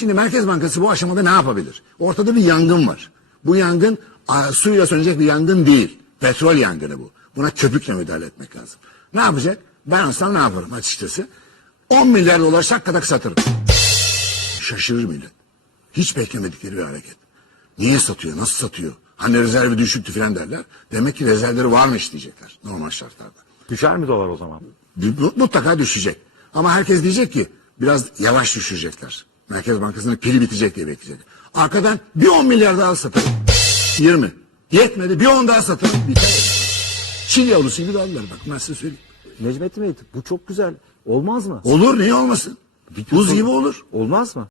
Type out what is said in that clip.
Şimdi Merkez Bankası bu aşamada ne yapabilir? Ortada bir yangın var. Bu yangın suyla sönecek bir yangın değil. Petrol yangını bu. Buna köpükle müdahale etmek lazım. Ne yapacak? Ben olsam ne yaparım açıkçası? 10 milyar dolar şakkadak satırım. Şaşırır millet. Hiç beklemedikleri bir hareket. Niye satıyor? Nasıl satıyor? Hani rezervi düşüktü falan derler. Demek ki rezervleri varmış diyecekler normal şartlarda. Düşer mi dolar o zaman? Mut- Mutlaka düşecek. Ama herkes diyecek ki biraz yavaş düşürecekler. Merkez Bankası'nın pili bitecek diye bekleyecek. Arkadan bir 10 milyar daha satarım. 20. Yetmedi bir 10 daha satarım. Biter. Çil yavrusu gibi aldılar bak ben size söyleyeyim. Necmettin Bey bu çok güzel. Olmaz mı? Olur niye olmasın? Buz gibi olur. Olmaz mı?